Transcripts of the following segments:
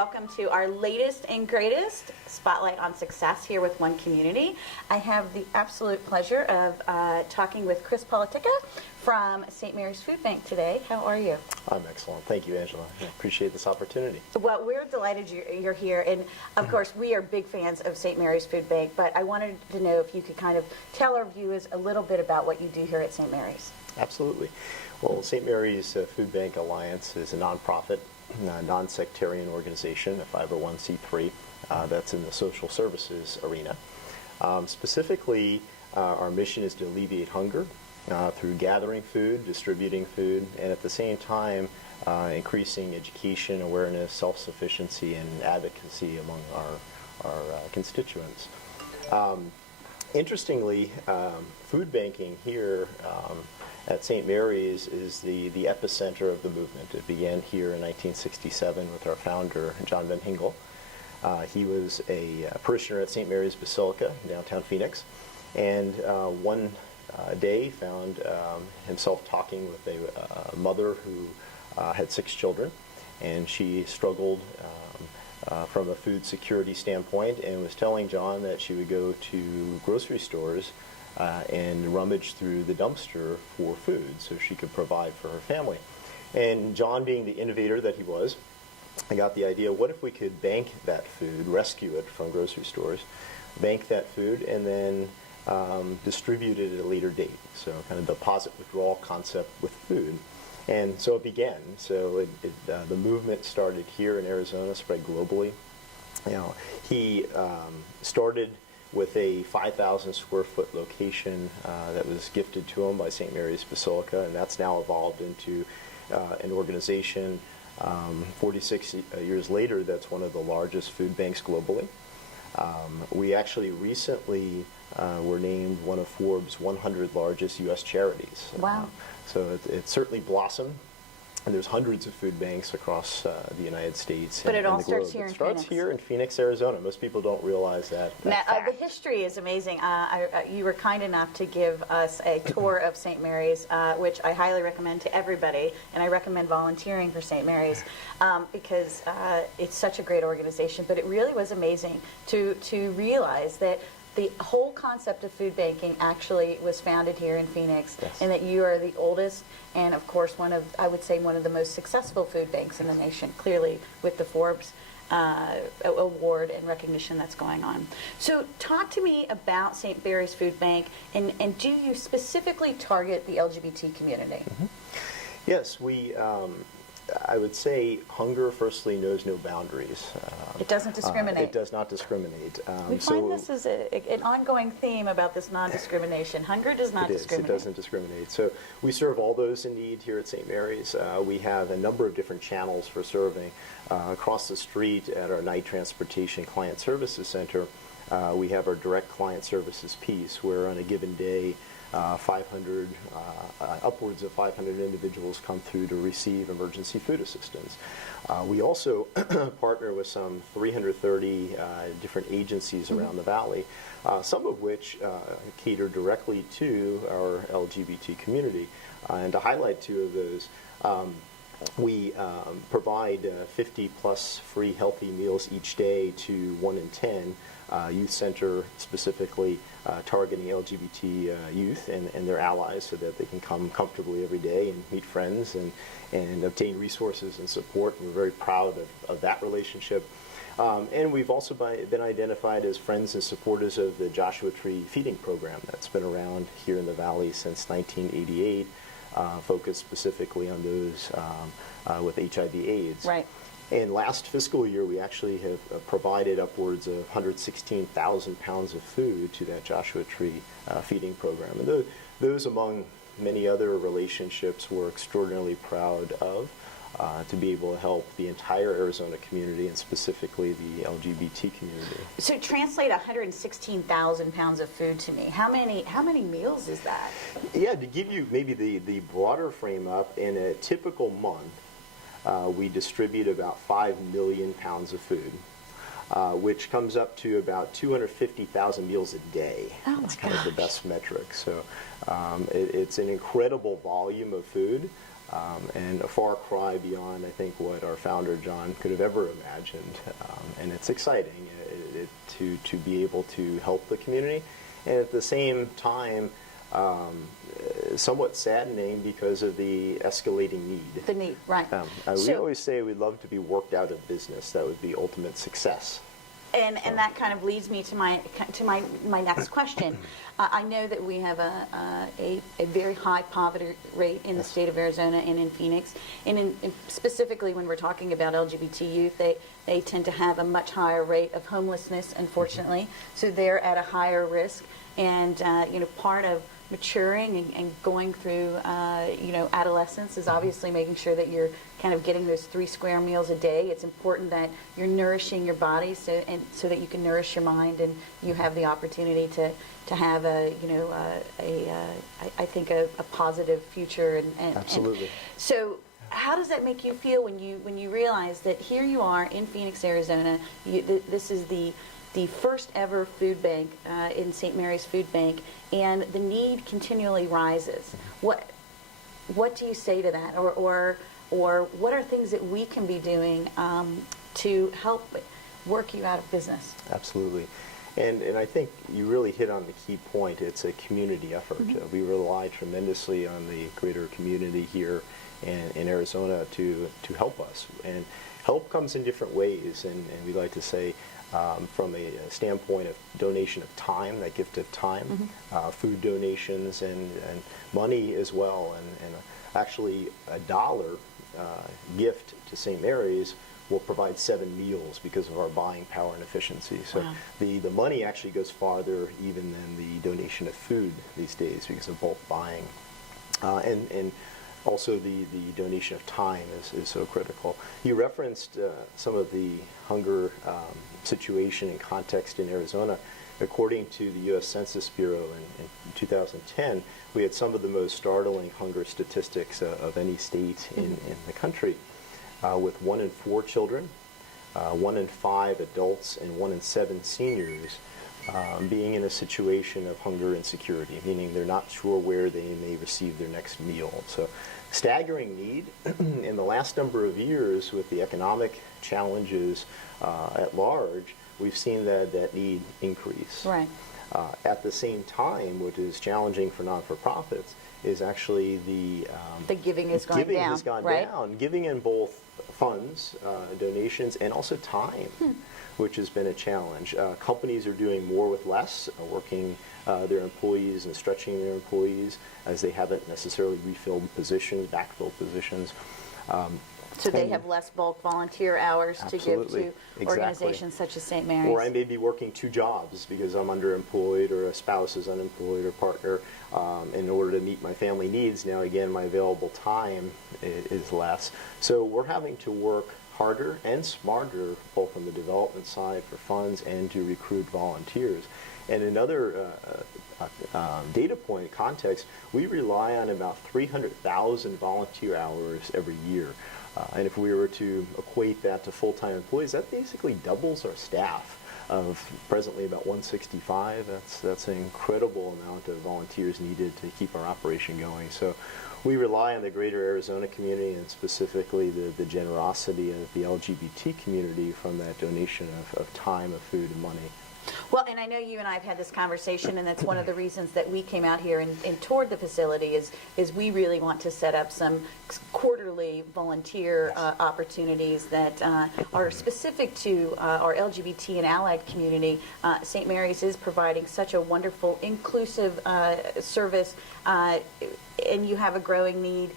welcome to our latest and greatest Spotlight on Success here with One Community. I have the absolute pleasure of talking with Chris Polityka from St. Mary's Food Bank today. How are you? I'm excellent. Thank you, Angela. I appreciate this opportunity. Well, we're delighted you're here, and of course we are big fans of St. Mary's Food Bank, but I wanted to know if you could kind of tell our viewers a little bit about what you do here at St. Mary's. Absolutely. Well, St. Mary's Food Bank Alliance is a nonprofit, non-sectarian organization, a 501c3 that's in the social services arena. Specifically, our mission is to alleviate hunger through gathering food, distributing food, and at the same time increasing education, awareness, self-sufficiency, and advocacy among our constituents. Interestingly, food banking here at St. Mary's is the epicenter of the movement. It began here in 1967 with our founder, John Van Hingel. He was a parishioner at St. Mary's Basilica in downtown Phoenix, and one day found himself talking with a mother who had 6 children, and she struggled from a food security standpoint and was telling John that she would go to grocery stores and rummage through the dumpster for food so she could provide for her family. And John, being the innovator that he was, I got the idea, what if we could bank that food, rescue it from grocery stores, bank that food, and then distribute it at a later date. So kind of deposit withdrawal concept with food. And so it began. So the movement started here in Arizona, spread globally. You know, he started with a 5,000 square foot location that was gifted to him by St. Mary's Basilica, and that's now evolved into an organization 46 years later that's one of the largest food banks globally. We actually recently were named one of Forbes' 100 largest U.S. charities. Wow. So it's certainly blossomed. And there's hundreds of food banks across the United States. But and it all the starts globe. here in It starts Phoenix. here in Phoenix, Arizona. Most people don't realize that. Now, fact. the history is amazing. You were kind enough to give us a tour of St. Mary's, which I highly recommend to everybody, and I recommend volunteering for St. Mary's because it's such a great organization. But it really was amazing to realize that the whole concept of food banking actually was founded here in Phoenix, Yes. and that you are the oldest and, of course, I would say one of the most successful food banks in the nation, clearly with the Forbes award and recognition that's going on. So talk to me about St. Mary's Food Bank, and do you specifically target the LGBT community? Mm-hmm. Yes, I would say hunger, firstly, knows no boundaries. It doesn't discriminate. It does not discriminate. We find this is an ongoing theme about this non-discrimination. Hunger does not discriminate. It doesn't discriminate. So we serve all those in need here at St. Mary's. We have a number of different channels for serving. Across the street at our night transportation client services center, we have our direct client services piece, where on a given day, upwards of 500 individuals come through to receive emergency food assistance. We also partner with some 330 different agencies around the valley, some of which cater directly to our LGBT community. And to highlight 2 of those, we provide 50 plus free healthy meals each day to 1 in 10 youth center, specifically targeting LGBT youth and their allies, so that they can come comfortably every day and meet friends and obtain resources and support. And we're very proud of that relationship. And we've also been identified as friends and supporters of the Joshua Tree feeding program that's been around here in the valley since 1988, focused specifically on those with HIV/AIDS. Right. And last fiscal year, we actually have provided upwards of 116,000 pounds of food to that Joshua Tree feeding program. And those, among many other relationships, we're extraordinarily proud of, to be able to help the entire Arizona community, and specifically the LGBT community. So translate 116,000 pounds of food to me. How many meals is that? Yeah, to give you maybe the broader frame up, in a typical month, we distribute about 5 million pounds of food, which comes up to about 250,000 meals a day. Oh, That's kind of the best metric. So it's an incredible volume of food. and a far cry beyond, I think, what our founder, John, could have ever imagined. And it's exciting to be able to help the community, and at the same time, somewhat saddening because of the escalating need. The need, right. We always say we'd love to be worked out of business. That would be ultimate success. And that kind of leads me to my next question. I know that we have a very high poverty rate in the state of Arizona and in Phoenix, and specifically when we're talking about LGBT youth, they tend to have a much higher rate of homelessness, unfortunately. So they're at a higher risk, and part of maturing and going through adolescence is obviously making sure that you're kind of getting those 3 square meals a day. It's important that you're nourishing your body so that you can nourish your mind, and you have the opportunity to have I think a positive future. Absolutely. So how does that make you feel when you realize that here you are in Phoenix, Arizona? This is the first ever food bank in St. Mary's Food Bank, and the need continually rises. What do you say to that, or what are things that we can be doing to help work you out of business? Absolutely. And I think you really hit on the key point. It's a community effort. We rely tremendously on the greater community here in Arizona to help us. And help comes in different ways, and we like to say, from a standpoint of donation of time, that gift of time, food donations, and money as well. And actually, $1 gift to St. Mary's will provide 7 meals because of our buying power and efficiency. So wow. the money actually goes farther even than the donation of food these days because of bulk buying. And also the donation of time is so critical. You referenced some of the hunger situation and context in Arizona. According to the U.S. Census Bureau in 2010, we had some of the most startling hunger statistics of any state in the country, with 1 in 4 children, 1 in 5 adults, and 1 in 7 seniors being in a situation of hunger insecurity, meaning they're not sure where they may receive their next meal. So staggering need. In the last number of years, with the economic challenges at large, we've seen that need increase. Right. At the same time, what is challenging for non-for-profits is actually the giving has gone giving down. has gone right? down. Giving in both funds, donations, and also time, which has been a challenge. Companies are doing more with less, working their employees and stretching their employees as they haven't necessarily refilled positions, backfilled positions. So they have less bulk volunteer hours to give to organizations such as St. Mary's. Or I may be working 2 jobs because I'm underemployed, or a spouse is unemployed, or partner. In order to meet my family needs, now again, my available time is less. So we're having to work harder and smarter, both on the development side for funds and to recruit volunteers. And another data point context, we rely on about 300,000 volunteer hours every year. And if we were to equate that to full-time employees, that basically doubles our staff of presently about 165. That's an incredible amount of volunteers needed to keep our operation going. So we rely on the greater Arizona community, and specifically the generosity of the LGBT community from that donation of time, of food, and money. Well, and I know you and I have had this conversation, and that's one of the reasons that we came out here and toured the facility is we really want to set up some quarterly volunteer opportunities that are specific to our LGBT and allied community. St. Mary's is providing such a wonderful, inclusive service, and you have a growing need.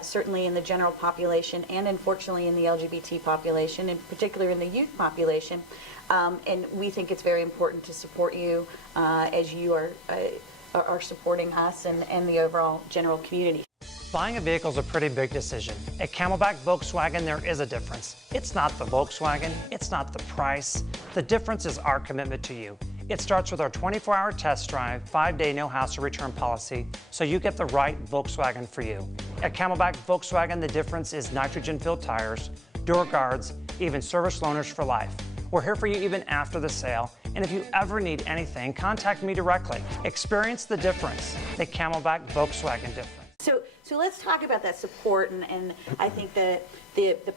Certainly in the general population, and unfortunately in the LGBT population, in particular in the youth population. And we think it's very important to support you as you are supporting us and the overall general community. Buying a vehicle is a pretty big decision. At Camelback Volkswagen, there is a difference. It's not the Volkswagen, it's not the price. The difference is our commitment to you. It starts with our 24-hour test drive, 5-day no-hassle return policy, so you get the right Volkswagen for you. At Camelback Volkswagen, the difference is nitrogen-filled tires, door guards, even service loaners for life. We're here for you even after the sale, and if you ever need anything, contact me directly. Experience the difference, the Camelback Volkswagen difference. So let's talk about that support, and I think the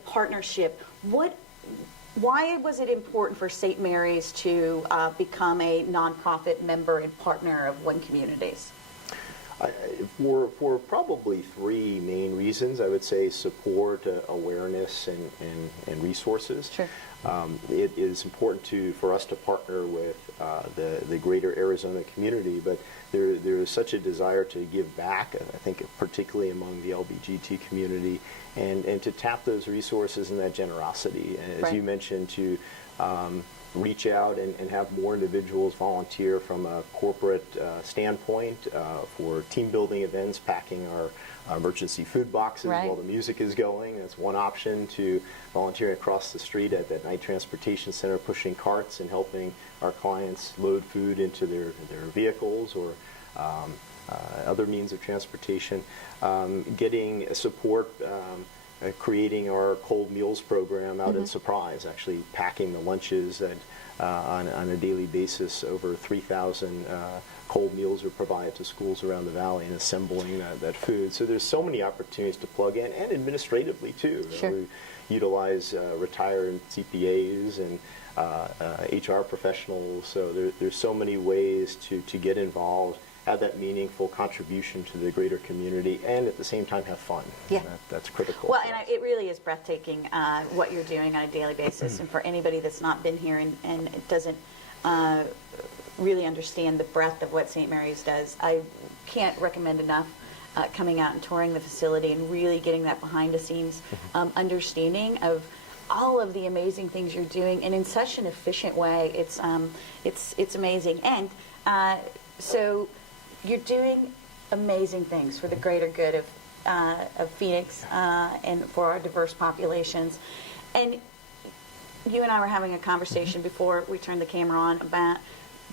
partnership. Why was it important for St. Mary's to become a nonprofit member and partner of One Communities? For probably three main reasons, I would say support, awareness, and resources. Sure. It is important for us to partner with the greater Arizona community, but there is such a desire to give back, I think particularly among the LGBT community, and to tap those resources and that generosity. As Right. you mentioned, to reach out and have more individuals volunteer from a corporate standpoint for team building events, packing our emergency food boxes Right. while the music is going. That's one option. To volunteering across the street at that night transportation center, pushing carts and helping our clients load food into their vehicles or other means of transportation. Getting support, creating our cold meals program out in Surprise, actually packing the lunches that on a daily basis. Over 3,000 cold meals are provided to schools around the valley, and assembling that food. So there's so many opportunities to plug in, and administratively too. Sure. We utilize retired CPAs and HR professionals. So there's so many ways to get involved, have that meaningful contribution to the greater community, and at the same time have fun. Yeah. That's critical. Well, for and us. it really is breathtaking what you're doing on a daily basis. And for anybody that's not been here and doesn't really understand the breadth of what St. Mary's does, I can't recommend enough coming out and touring the facility and really getting that behind the scenes understanding of all of the amazing things you're doing, and in such an efficient way. It's amazing. And so you're doing amazing things for the greater good of Phoenix and for our diverse populations. And you and I were having a conversation before we turned the camera on about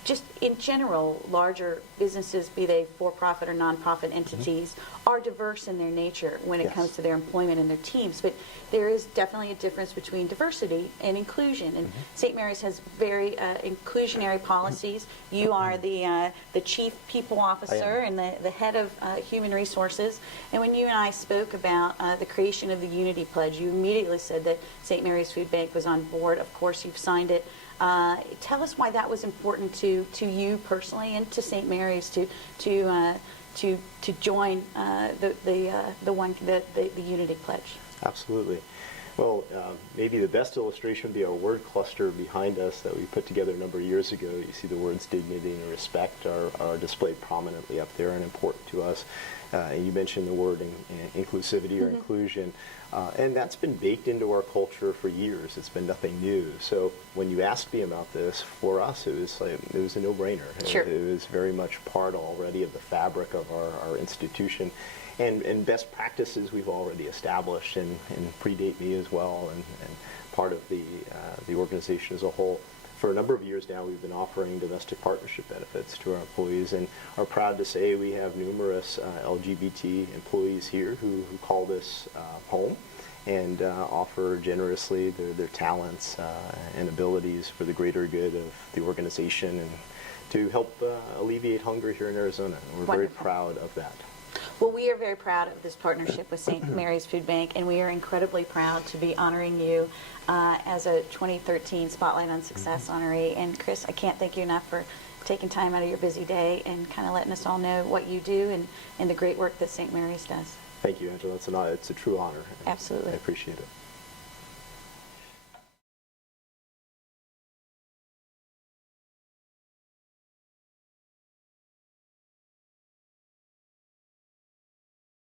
just in general, larger businesses, be they for-profit or nonprofit entities, are diverse in their nature when it Yes. comes to their employment and their teams. But there is definitely a difference between diversity and inclusion. And St. Mary's has very inclusionary policies. You are the chief people officer and the head of human resources. And when you and I spoke about the creation of the Unity Pledge, you immediately said that St. Mary's Food Bank was on board. Of course, you've signed it. Tell us why that was important to you personally and to St. Mary's to join the Unity Pledge. Absolutely. Well, maybe the best illustration would be our word cluster behind us that we put together a number of years ago. You see the words dignity and respect are displayed prominently up there and important to us. You mentioned the word inclusivity or inclusion, and that's been baked into our culture for years. It's been nothing new. So when you asked me about this, for us it was a no-brainer. Sure. It was very much part already of the fabric of our institution. And best practices we've already established and predate me as well, and part of the organization as a whole. For a number of years now, we've been offering domestic partnership benefits to our employees, and are proud to say we have numerous LGBT employees here who call this home and offer generously their talents and abilities for the greater good of the organization and to help alleviate hunger here in Arizona. We're very Wonderful. proud of that. Well, we are very proud of this partnership with St. Mary's Food Bank, and we are incredibly proud to be honoring you as a 2013 Spotlight on Success honoree. And Chris, I can't thank you enough for taking time out of your busy day and kind of letting us all know what you do and the great work that St. Mary's does. Thank you, Angela. It's a true honor. Absolutely. I appreciate it.